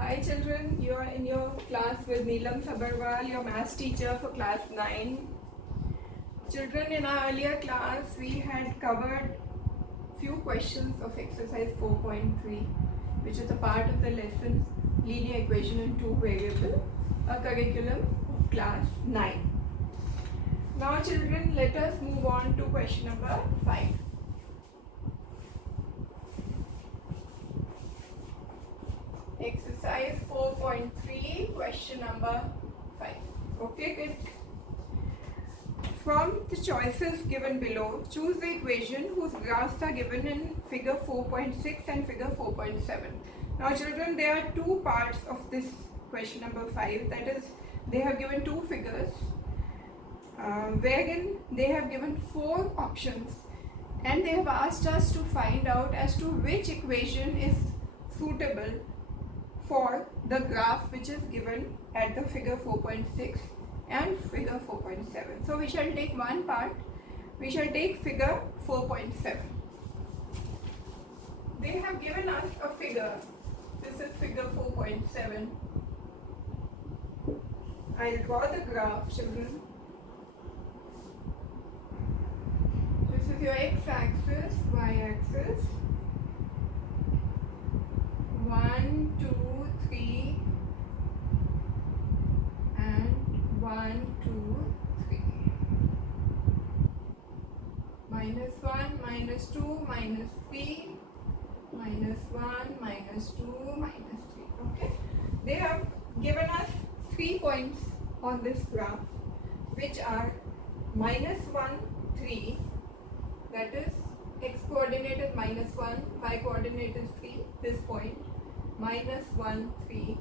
Hi children, you are in your class with Neelam Sabharwal, your maths teacher for class 9. Children, in our earlier class we had covered few questions of exercise 4.3, which is a part of the lesson linear equation in two variable, a curriculum of class 9. Now children, let us move on to question number 5. Exercise 4.3, question number 5. Okay, good. From the choices given below, choose the equation whose graphs are given in figure 4.6 and figure 4.7. Now children, there are two parts of this question number 5. That is, they have given two figures wherein they have given four options, and they have asked us to find out as to which equation is suitable for the graph which is given at the figure 4.6 and figure 4.7. So we shall take one part. We shall take figure 4.7. They have given us a figure. This is figure 4.7. I'll draw the graph, children. This is your x-axis, y-axis. 1, 2, 3, and 1, 2, 3. Minus 1, minus 2, minus 3, minus 1, minus 2, minus 3. Okay. They have given us 3 points on this graph, which are minus 1, 3, that is x coordinate is minus 1, y coordinate is 3, this point, minus 1, 3.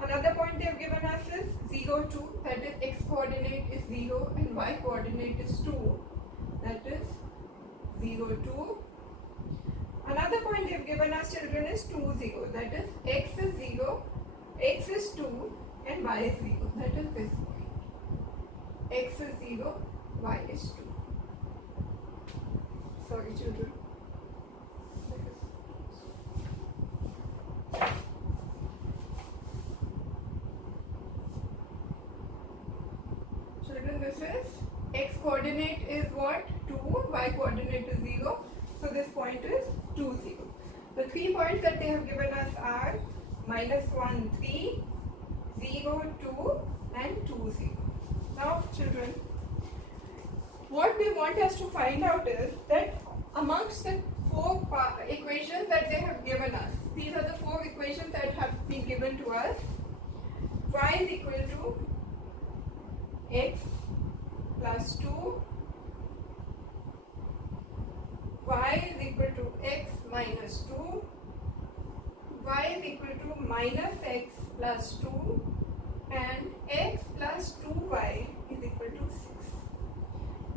Another point they have given us is 0, 2, that is x coordinate is 0 and y coordinate is 2, that is 0, 2. Another point they have given us, children, is 2, 0, that is x is 0, x is 2 and y is 0, that is this point. X is 0, y is 2. Sorry children. Children, this is x coordinate is what? 2, y coordinate is 0. So this point is 2, 0. The 3 points that they have given us are minus 1, 3, 0, 2 and 2, 0. Now children, what they want us to find out is that amongst the four equations that they have given us, these are the four equations that have been given to us. Y is equal to x plus 2, y is equal to x minus 2, y is equal to minus x plus 2, and x plus 2y is equal to 6.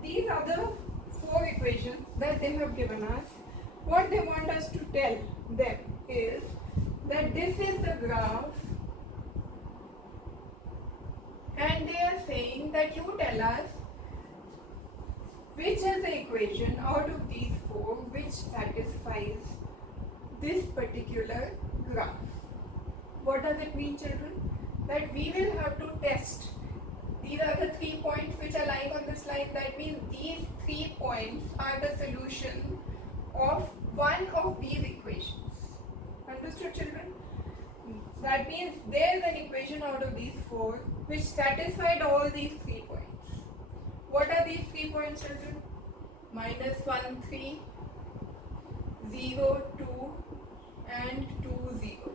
These are the four equations that they have given us. What they want us to tell them is that this is the graph, and they are saying that you tell us which is the equation out of these four which satisfies this particular graph. What does it mean, children? That we will have to test. These are the 3 points which are lying on the slide. That means these 3 points are the solution of one of these equations. Understood, children? That means there is an equation out of these four which satisfied all these 3 points. What are these 3 points, children? Minus 1, 3, 0, 2 and 2, 0.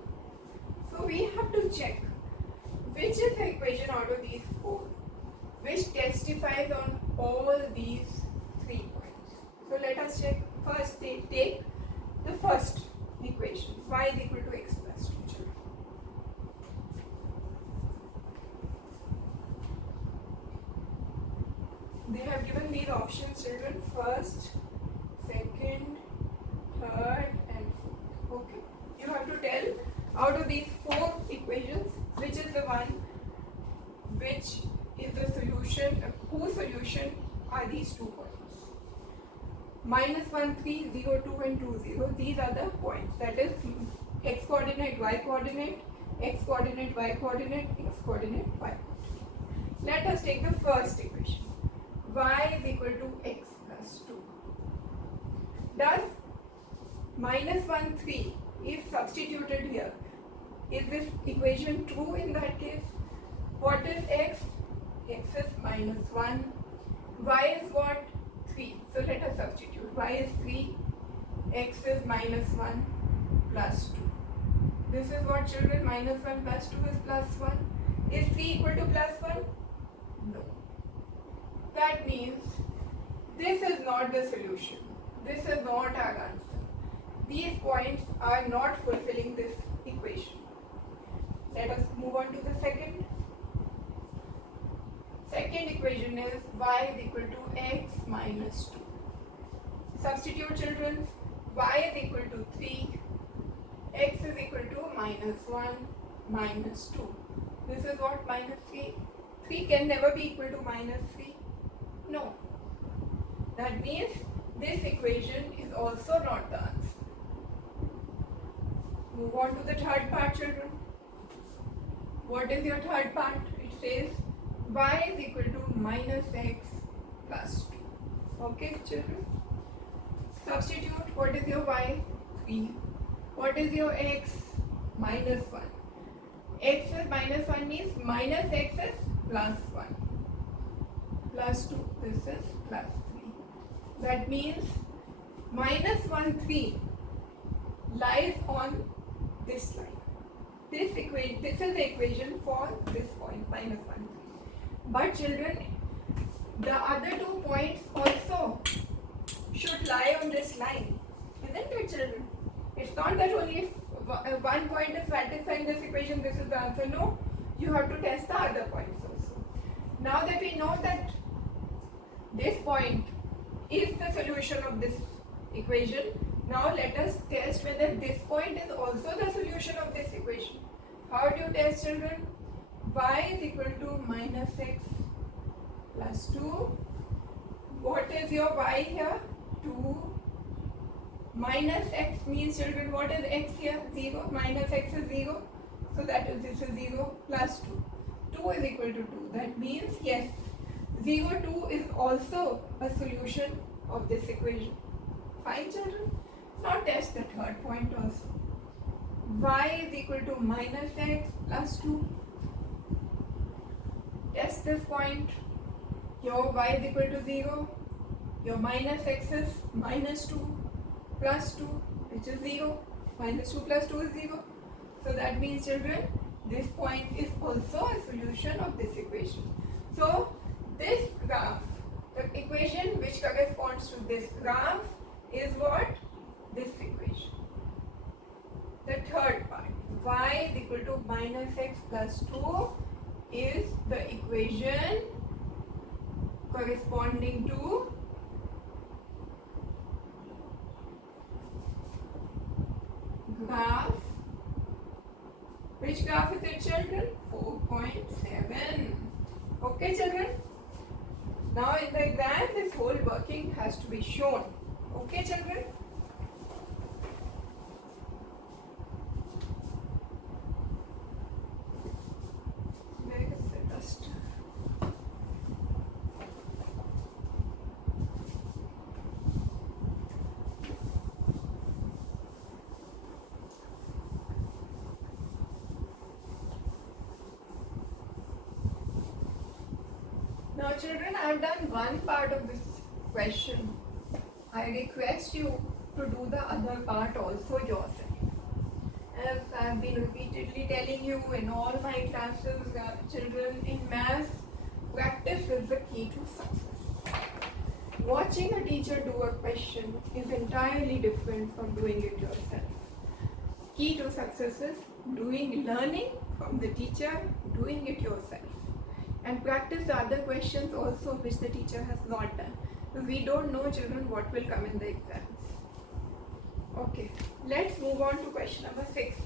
So we have to check which is the equation out of these four which testifies on all these 3 points. So let us check. First, take the first equation, y is equal to x plus 2. Children, they have given these options, children: first, second, third and fourth. Okay, you have to tell out of these four equations which is the one which is the solution, whose solution are these 2 points. Minus 1, 3, 0, 2 and 2, 0. These are the points. That is x coordinate, y coordinate, x coordinate, y coordinate, x coordinate, y. Let us take the first equation. Y is equal to x plus 2. Does minus 1, 3 is substituted here? Is this equation true in that case? What is x? X is minus 1. Y is what? 3. So let us substitute. Y is 3. X is minus 1 plus 2. This is what, children? Minus 1 plus 2 is plus 1. Is 3 equal to plus 1? No. That means this is not the solution. This is not our answer. These points are not fulfilling this equation. Let us move on to the second. Second equation is y is equal to x minus 2. Substitute, children. Y is equal to 3. X is equal to minus 1 minus 2. This is what? Minus 3. 3 can never be equal to minus 3. No. That means this equation is also not the answer. Move on to the third part, children. What is your third part? It says y is equal to minus x plus 2. Okay, children. Substitute. What is your y? 3. What is your x? Minus 1. X is minus 1 means minus x is plus 1. Plus 2. This is plus 3. That means minus 1, 3 lies on this line. This is the equation for this point, minus 1, 3. But children, the other 2 points also should lie on this line. Isn't it, children? It's not that only if one point is satisfying this equation, this is the answer. No, you have to test the other points also. Now that we know that this point is the solution of this equation, now let us test whether this point is also the solution of this equation. How do you test, children? Y is equal to minus x plus 2. What is your y here? 2. Minus x means, children, what is x here? 0. Minus x is 0. So that is, this is 0 plus 2. 2 is equal to 2. That means, yes, 0, 2 is also a solution of this equation. Fine, children? Now test the third point also. Y is equal to minus x plus 2. Test this point. Your y is equal to 0. Your minus x is minus 2 plus 2, which is 0. Minus 2 plus 2 is 0. So that means, children, this point is also a solution of this equation. So this graph, the equation which corresponds to this graph is what? This equation. The third part, y is equal to minus x plus 2 is the equation corresponding to graph. Which graph is it, children? 4.7. Okay, children? Now in the exam, this whole working has to be shown. Okay, children? Where is the dust? Now, children, I have done one part of this question. I request you to do the other part also yourself. As I have been repeatedly telling you in all my classes, children, in maths, practice is the key to success. Watching a teacher do a question is entirely different from doing it yourself. Key to success is learning from the teacher, doing it yourself. And practice the other questions also which the teacher has not done. We don't know, children, what will come in the exams. Okay, let's move on to question number 6.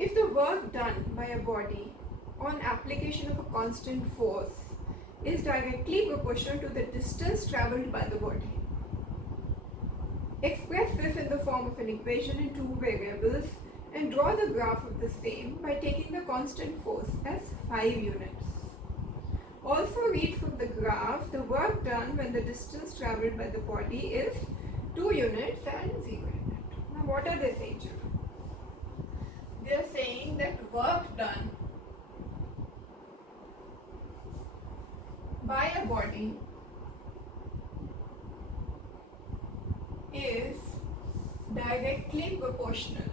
If the work done by a body on application of a constant force is directly proportional to the distance travelled by the body, Express this in the form of an equation in two variables and draw the graph of the same by taking the constant force as 5 units. Also read from the graph the work done when the distance travelled by the body is 2 units and 0 unit. Now what are they saying, children? They are saying that work done by a body is directly proportional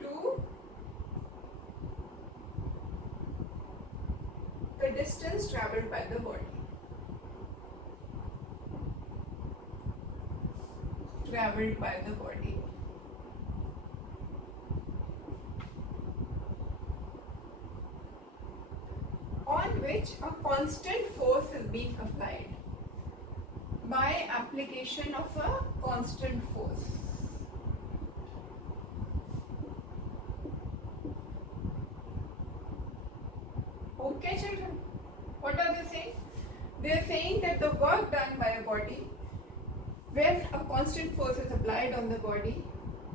to the distance travelled by the body. Travelled by the body. On which a constant force is being applied by application of a constant force. Okay, children, what are they saying? They are saying that the work done by a body, when a constant force is applied on the body,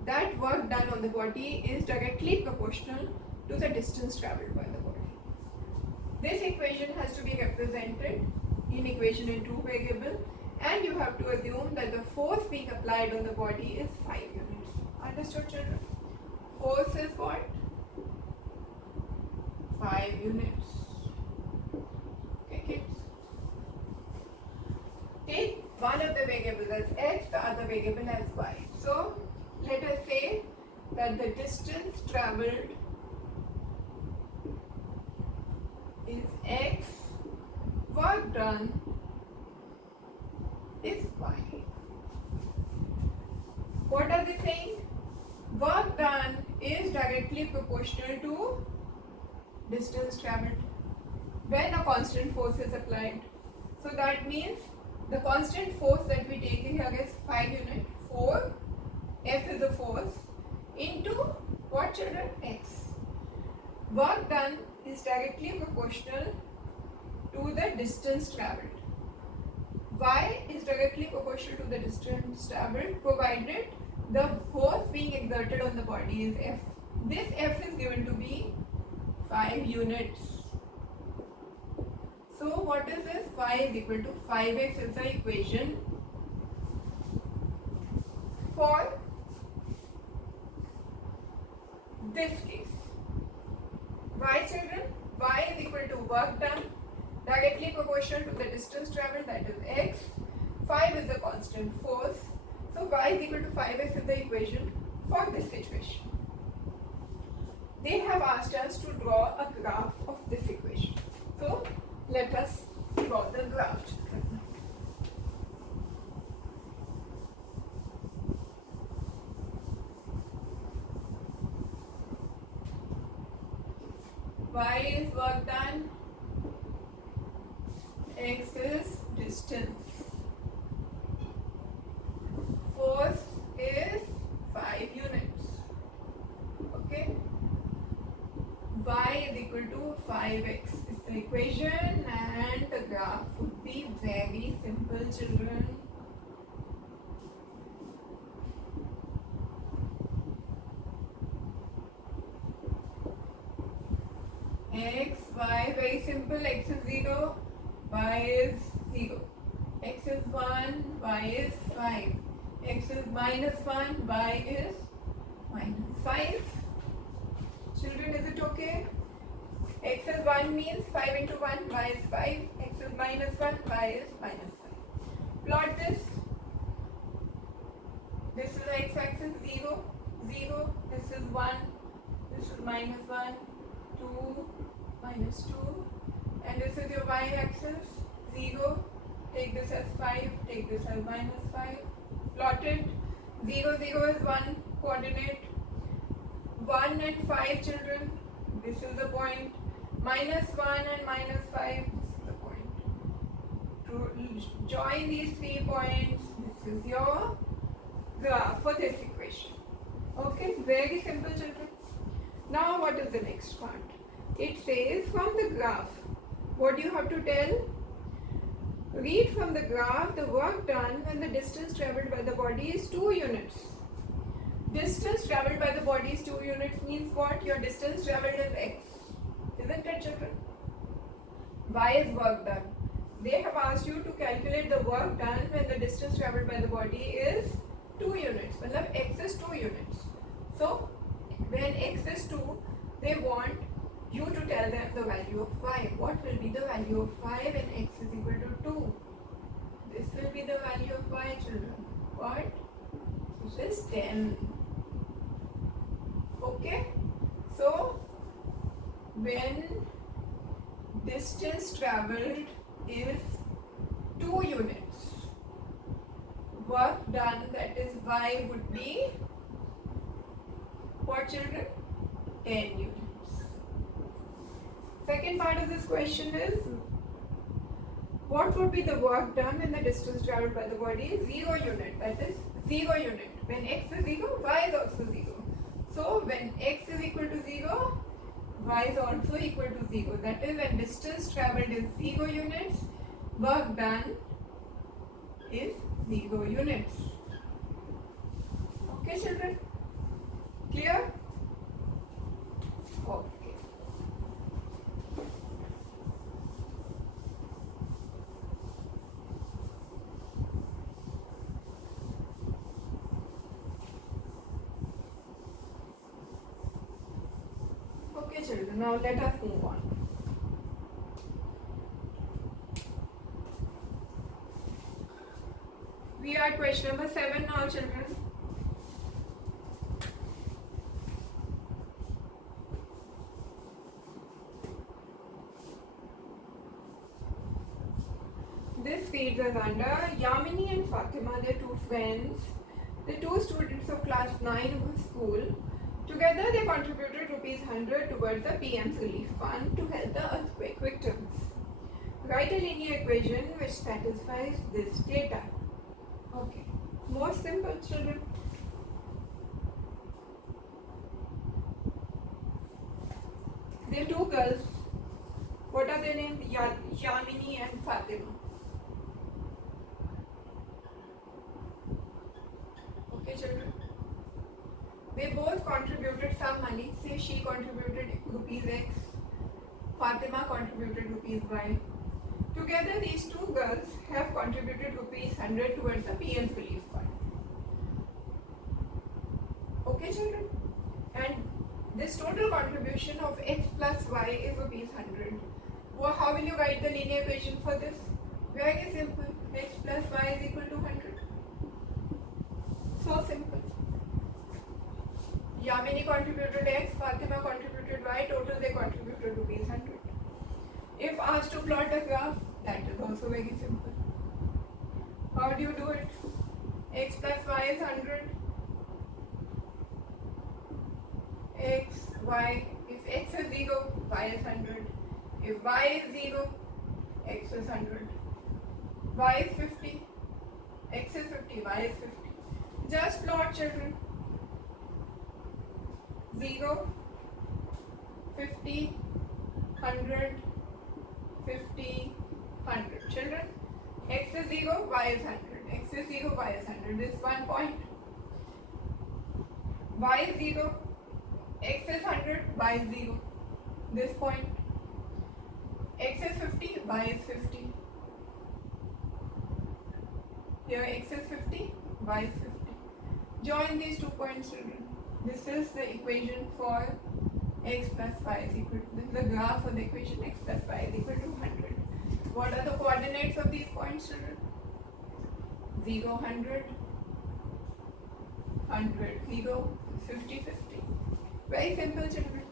that work done on the body is directly proportional to the distance travelled by the body. This equation has to be represented in equation in two variables, and you have to assume that the force being applied on the body is 5 units. Understood, children? Force is what? 5 units. Okay, kids? Take one of the variables as x, the other variable as y. So, let us say that the distance travelled is x, work done is y. What are they saying? Work done is directly proportional to distance travelled when a constant force is applied. So that means the constant force that we take in here is 5 units. 4, F is the force, into what, children? X. Work done is directly proportional to the distance travelled. Y is directly proportional to the distance travelled provided the force being exerted on the body is F. This F is given to be 5 units. So what is this? Y is equal to 5x is the equation for this case. Why, children? Y is equal to work done directly proportional to the distance travelled, that is x. 5 is the constant force. So y is equal to 5x is the equation for this situation. They have asked us to draw a graph of this equation. So let us draw the graph, children. Y is work done, x is distance, force is 5 units. Okay, y is equal to 5x is the equation, and the graph would be very simple, children. X, y, very simple. X is 0, y is 0. X is 1, y is 5. X is minus 1, y is minus 5. Children, is it okay? X is 1 means 5 into 1, y is 5. X is minus 1, y is minus 5. Plot this. This is the x-axis, 0, 0. This is 1. This is minus 1, 2, minus 2, and this is your y-axis, 0, take this as 5, take this as minus 5, plot it, 0, 0 is 1 coordinate, 1 and 5, children, this is the point, minus 1 and minus 5, this is the point. To join these 3 points, this is your graph for this equation. Okay, very simple, children. Now what is the next part? It says from the graph What do you have to tell? Read from the graph the work done when the distance travelled by the body is 2 units. Distance travelled by the body is 2 units means what? Your distance travelled is x. Isn't it, children? Y is work done. They have asked you to calculate the work done when the distance travelled by the body is 2 units. Matlab x is 2 units. So, when x is 2, they want you to tell them the value of y. What will be the value of y when x is equal to 2? This will be the value of y, children. What? This is 10. Okay? So, when distance travelled is 2 units, work done, that is y, would be what, children? 10 units. Second part of this question is, what would be the work done when the distance travelled by the body is 0 unit, that is 0 unit. When x is 0, y is also 0. So when x is equal to 0, y is also equal to 0. That is, when distance travelled is 0 units, work done is 0 units. Okay, children? Clear? Okay. Okay, children, now let us move on. We are at question number 7 now, children. This feeds us under Yamini and Fatima, they're two friends, the two students of class 9 of school. Together they contributed ₹100 towards the PM's relief fund to help the earthquake victims. Write a linear equation which satisfies this data. Okay, most simple, children. There are two girls. What are their names? Yamini and Fatima. Okay, children. They both contributed some money. Say she contributed ₹X, Fatima contributed ₹Y. Together, these two girls have contributed ₹100 towards the PM's relief fund. Okay, children? And this total contribution of x plus y is ₹100. Well, how will you write the linear equation for this? Very simple. X plus y is equal to 100. So simple. Yamini contributed x, Fatima contributed y, total they contributed ₹100. If asked to plot a graph, that is also very simple. How do you do it? X plus y is 100. X, y, if x is 0, y is 100. If y is 0, x is 100. Y is 50. X is 50, y is 50. Just plot, children. 0, 50, 100, 50, 100. Children, x is 0, y is 100. X is 0, y is 100. This 1 point. Y is 0, x is 100, y is 0. This point. X is 50, y is 50. Here x is 50, y is 50. Join these 2 points, children. This is the equation for x plus y is equal to, this is the graph for the equation x plus y is equal to 100. What are the coordinates of these points, children? 0, 100, 100, 0, 50, 50. Very simple, children.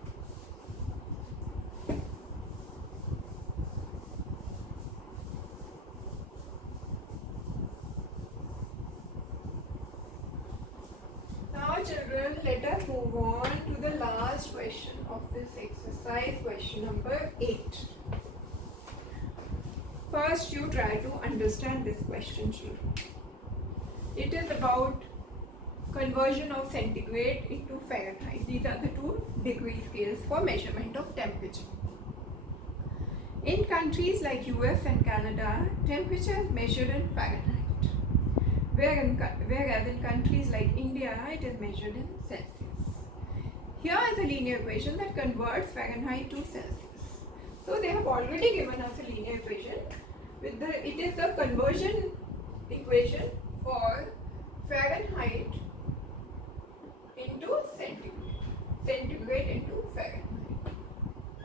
Now, children, let us move on to the last question of this exercise, question number 8. First, you try to understand this question, children. It is about conversion of centigrade into Fahrenheit. These are the 2 degree scales for measurement of temperature. In countries like US and Canada, temperature is measured in Fahrenheit, whereas in countries like India, it is measured in Celsius. Here is a linear equation that converts Fahrenheit to Celsius. So they have already given us a linear equation. It is the conversion equation for Fahrenheit into centigrade into Fahrenheit.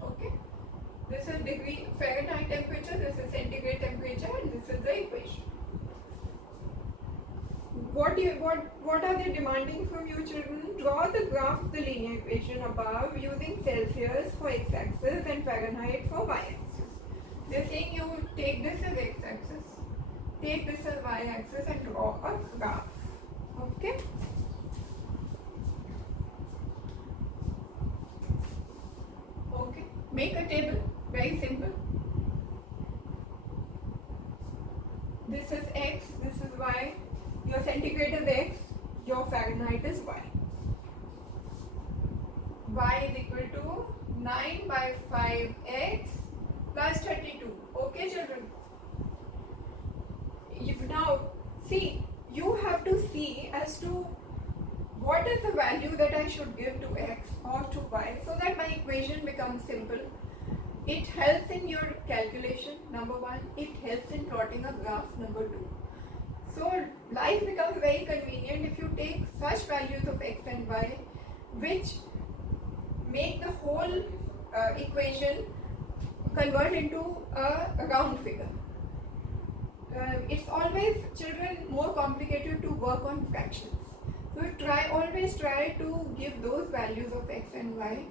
Okay. This is degree Fahrenheit temperature, this is centigrade temperature, and this is the equation. What are they demanding from you children? Draw the graph of the linear equation above using Celsius for x-axis and Fahrenheit for y-axis. They're saying you take this as x-axis, take this as y-axis and draw a graph. Okay? Okay. Make a table. Very simple. This is x, this is y. Your centigrade is x, your Fahrenheit is y. Y is equal to 9 by 5x plus 32. Okay, children? Now, see, you have to see as to what is the value that I should give to x or to y so that my equation becomes simple. It helps in your calculation, number one. It helps in plotting a graph, number two. So life becomes very convenient if you take such values of x and y which make the whole equation convert into a round figure. It's always, children, more complicated to work on fractions. So always try to give those values of x and y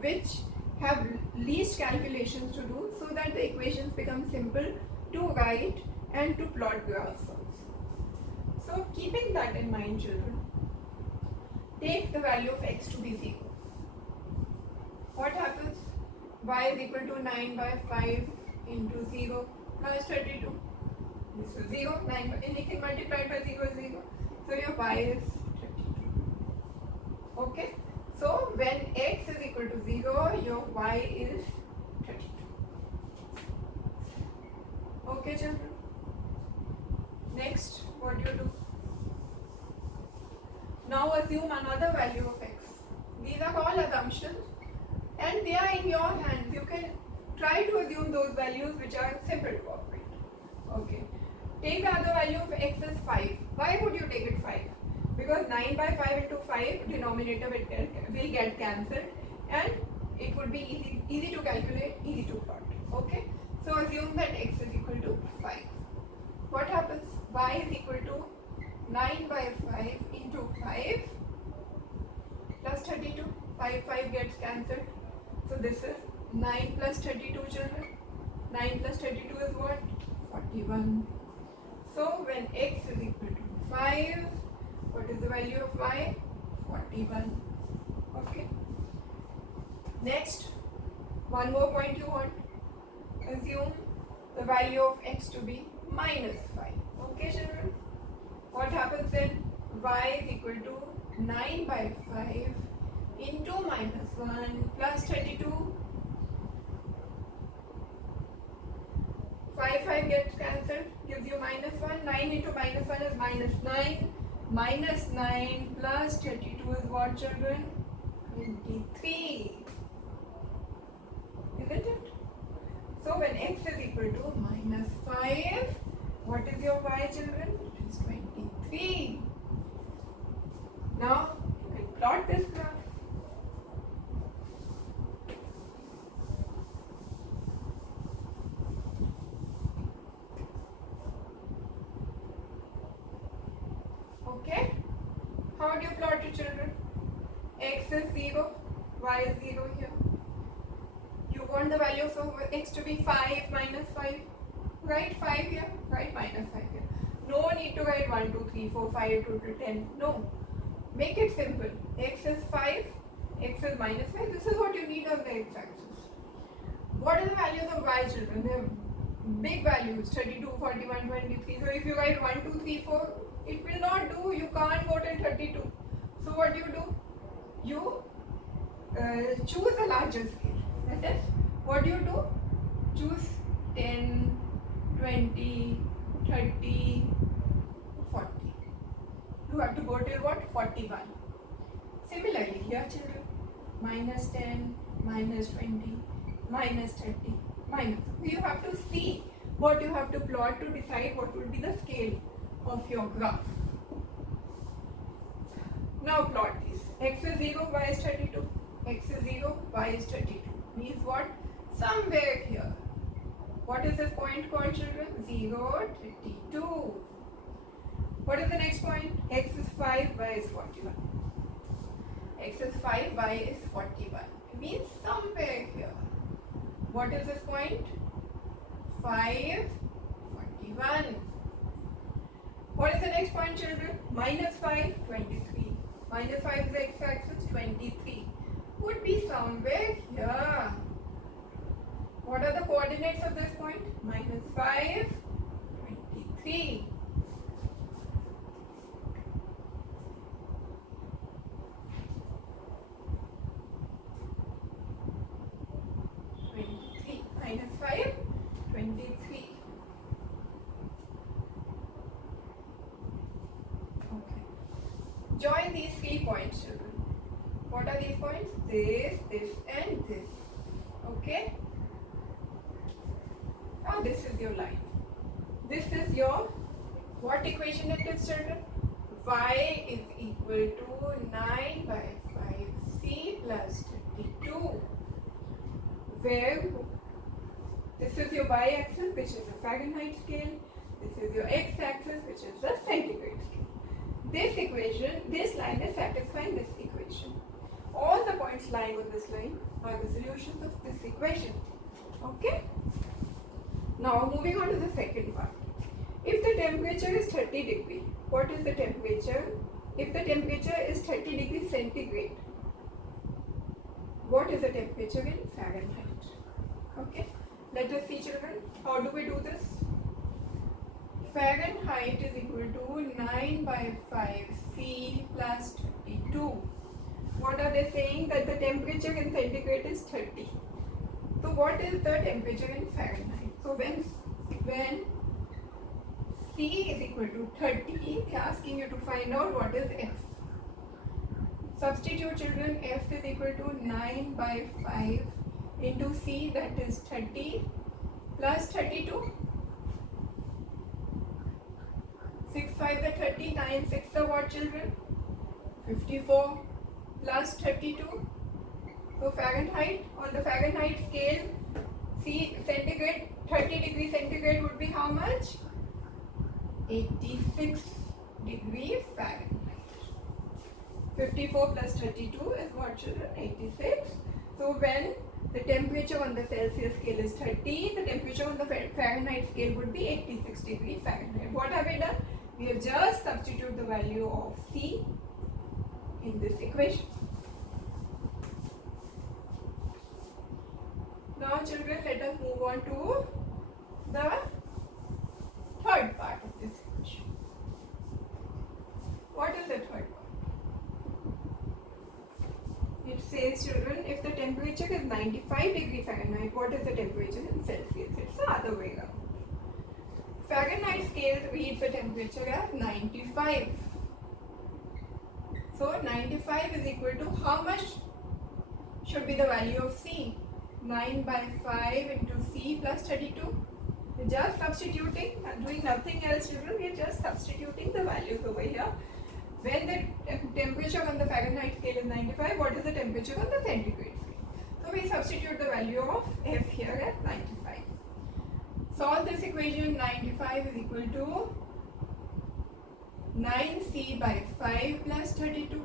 which have least calculations to do so that the equations become simple to write and to plot graphs also. So keeping that in mind, children, take the value of x to be 0. What happens? Y is equal to 9 by 5 into 0 plus 32. This is 0, anything multiplied by 0 is 0. So your y is 32. Okay? So when x is equal to 0, your y is 32. Okay, children? Next, what do you do? Now assume another value of x. These are all assumptions and they are in your hands. You can try to assume those values which are simple to operate. Okay. Take the other value of x as 5. Why would you take it 5? Because 9 by 5 into 5, denominator will get cancelled and it would be easy to calculate, easy to plot. Okay? So assume that x is equal to 5. What happens? Y is equal to 9 by 5 into 5 plus 32. 5 gets cancelled. So this is 9 plus 32, children. 9 plus 32 is what? 41. So when x is equal to 5, what is the value of y? 41. Okay. Next, one more point you want. Assume the value of x to be minus 5. Okay, children? What happens then? Y is equal to 9 by 5 into minus 1 plus 32. 5 gets cancelled, gives you minus 1. 9 into minus 1 is minus 9. Minus 9 plus 32 is what, children? 23. Isn't it? So when x is equal to minus 5, what is your y, children? It is 23. Now, you can plot this graph. Okay? How do you plot it, children? X is 0, y is 0 here. You want the values of x to be 5 minus 5. Write 5 here, write minus 5 here. No need to write 1, 2, 3, 4, 5, 2 to 10. No. Make it simple. X is 5, x is minus 5. This is what you need on the x-axis. What are the values of y, children? They have big values, 32, 41, 23. So if you write 1, 2, 3, 4, it will not do. You can't go till 32. So what do? You choose a larger scale. That is, what do? choose 10, 20, 30, 40. You have to go till what? 41. Similarly, here children, minus 10, minus 20, minus 30, minus. You have to see what you have to plot to decide what would be the scale of your graph. Now plot this. X is 0, y is 32. X is 0, y is 32. Means what? Somewhere here. What is this point called, children? 0, 32. What is the next point? X is 5, y is 41. X is 5, y is 41. It means somewhere here. What is this point? 5, 41. What is the next point, children? Minus 5, 23. Minus 5 is the x-axis, 23. Would be somewhere here. What are the coordinates of this point? Minus 5, 23. Minus 5, 23. Okay. Join these 3 points, children. What are these points? This, and this. Okay. Now this is your line. This is your what equation it is, children? Y is equal to 9 by 5c plus 32. Where this is your y-axis, which is the Fahrenheit scale. This is your x-axis, which is the centigrade scale. This equation, this line is satisfying this equation. All the points lying on this line are the solutions of this equation. Okay? Now moving on to the second part. If the temperature is 30 degree, what is the temperature? If the temperature is 30 degrees centigrade, what is the temperature in Fahrenheit? Okay? Let us see, children. How do we do this? Fahrenheit is equal to 9 by 5c plus 32. What are they saying? That the temperature in centigrade is 30. So what is the temperature in Fahrenheit? So when C is equal to 30, they are asking you to find out what is F. Substitute, children. F is equal to 9 by 5 into C, that is 30 plus 32. 6 5 the 30, 9 6 the what, children? 54 plus 32. So Fahrenheit, on the Fahrenheit scale, C centigrade, 30 degrees centigrade would be how much? 86 degrees Fahrenheit. 54 plus 32 is what, children? 86. So when the temperature on the Celsius scale is 30, the temperature on the Fahrenheit scale would be 86 degrees Fahrenheit. What have we done? We have just substituted the value of C in this equation. Now, children, let us move on to the third part of this equation. What is the third part? It says, children, if the temperature is 95 degrees Fahrenheit, what is the temperature in Celsius? It's the other way around. Fahrenheit scale reads the temperature as 95. So 95 is equal to how much should be the value of C? 9 by 5 into C plus 32. We're just substituting and doing nothing else, children. We're just substituting the values over here. When the temperature on the Fahrenheit scale is 95, what is the temperature on the centigrade scale? So we substitute the value of F here as 95. Solve this equation. 95 is equal to 9C by 5 plus 32,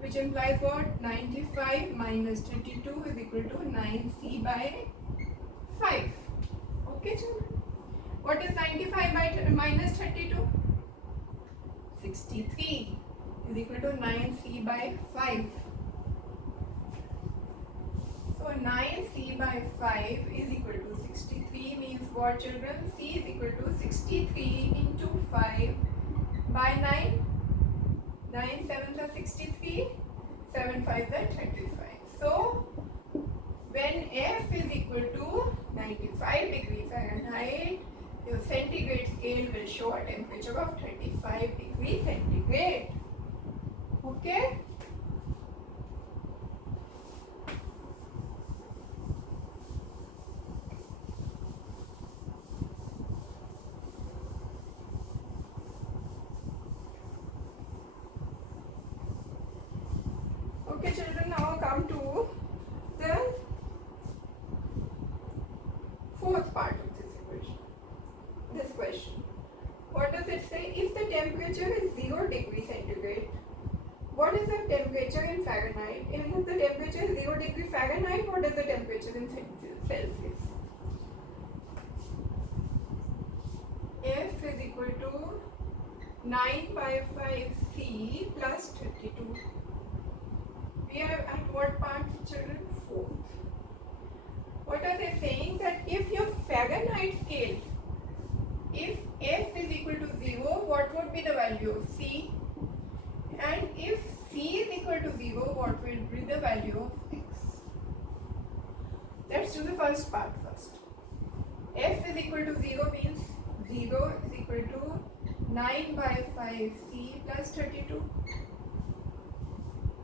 which implies what? 95 minus 32 is equal to 9C by 5. Okay, children. What is 95 by minus 32? 63 is equal to 9C by 5. So 9C by 5 is equal to 63 means what, children? C is equal to 63 into 5 by 9. 9 7s are 63, 7 5s are 35. So when F is equal to 95 degrees Fahrenheit, your centigrade scale will show a temperature of 35 degrees centigrade. Okay? Okay children, now come to the fourth part of this equation. This question. What does it say? If the temperature is 0 degrees centigrade, what is the temperature in Fahrenheit? And if the temperature is 0 degree Fahrenheit, what is the temperature in Celsius? F is equal to 9 by 5 C plus 32. We are at what part, children? Fourth. What are they saying? That if your Fahrenheit scale, if F is equal to 0, what would be the value of C? And if C is equal to 0, what will be the value of X? Let's do the first part first. F is equal to 0 means 0 is equal to 9 by 5 C plus 32.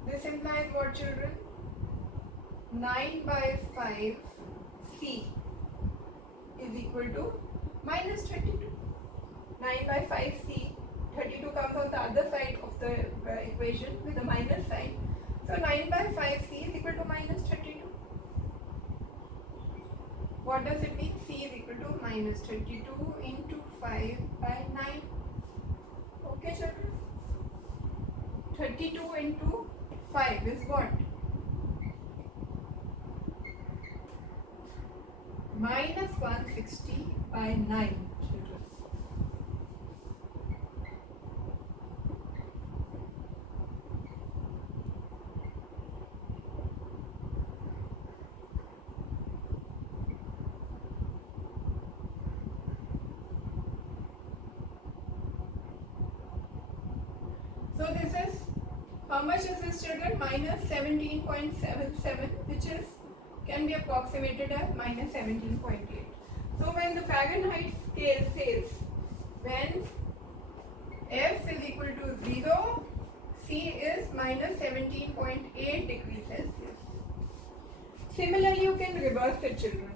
This implies what, children? 9 by 5 C is equal to minus 32. 9 by 5 C, 32 comes on the other side of the equation with a minus sign. So 9 by 5 C is equal to minus 32. What does it mean? C is equal to minus 32 into 5 by 9. Okay children? 32 into 5 is what? Minus 160 by 9, children. So this is, how much is this, children? Minus 17.77, which is can be approximated as minus 17.8. So when the Fahrenheit scale says when F is equal to 0, C is minus 17.8 degrees Celsius. Similarly, you can reverse it, children.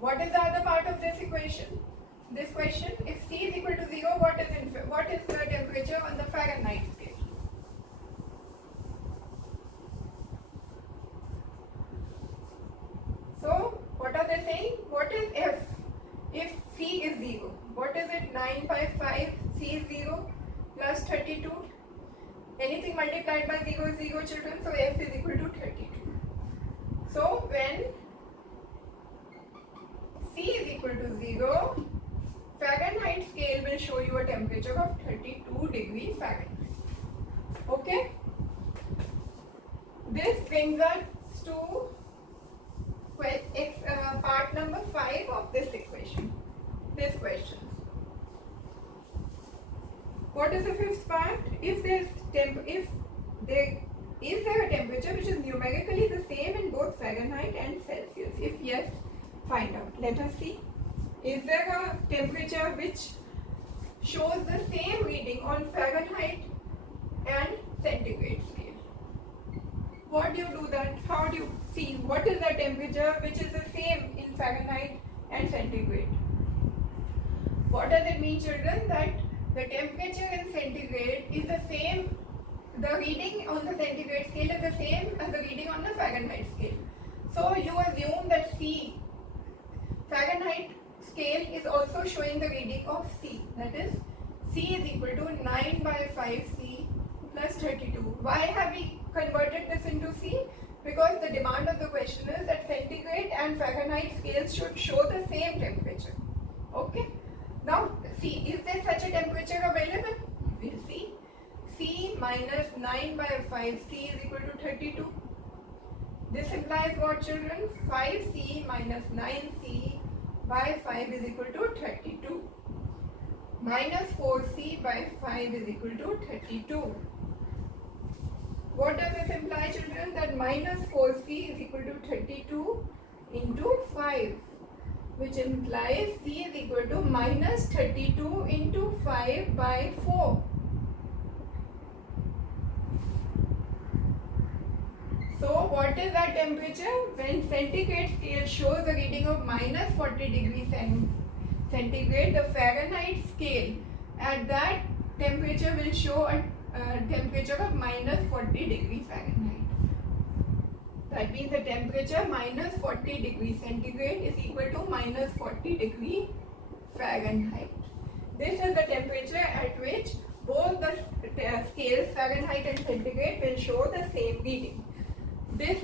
What is the other part of this equation? This question, if C is equal to 0, what is the temperature on the Fahrenheit scale? So, what are they saying? What is F? If C is 0, what is it? 9 by 5, C is 0 plus 32. Anything multiplied by 0 is 0, children. So, F is equal to 32. So, when C is equal to 0, Fahrenheit scale will show you a temperature of 32 degrees Fahrenheit. Okay? This brings us to part number 5 of this equation. This question. What is the fifth part? Is there a temperature which is numerically the same in both Fahrenheit and Celsius? If yes, find out. Let us see. Is there a temperature which shows the same reading on Fahrenheit and centigrade scale? What do you do that? How do you see what is the temperature which is the same in Fahrenheit and centigrade? What does it mean, children? That the temperature in centigrade is the same, the reading on the centigrade scale is the same as the reading on the Fahrenheit scale. So you assume that C, Fahrenheit scale is also showing the reading of C. That is, C is equal to 9 by 5 C plus 32. Why have we converted this into C? Because the demand of the question is that centigrade and Fahrenheit scales should show the same temperature. Okay. Now, see, is there such a temperature available? We'll see. C minus 9 by 5 C is equal to 32. This implies what, children? 5C minus 9C by 5 is equal to 32. Minus 4C by 5 is equal to 32. What does this imply, children? That minus 4C is equal to 32 into 5, which implies C is equal to minus 32 into 5 by 4. So what is our temperature? When centigrade scale shows a reading of minus 40 degrees centigrade, the Fahrenheit scale at that temperature will show a temperature of minus 40 degrees Fahrenheit. That means the temperature minus 40 degrees centigrade is equal to minus 40 degree Fahrenheit. This is the temperature at which both the scales Fahrenheit and centigrade will show the same reading. This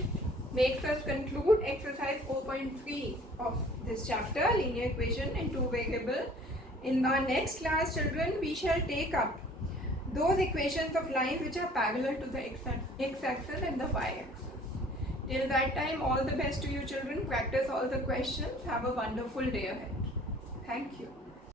makes us conclude exercise 4.3 of this chapter, linear equation in two variable. In our next class, children, we shall take up those equations of lines which are parallel to the x-axis and the y-axis. Till that time, all the best to you children. Practice all the questions. Have a wonderful day ahead. Thank you.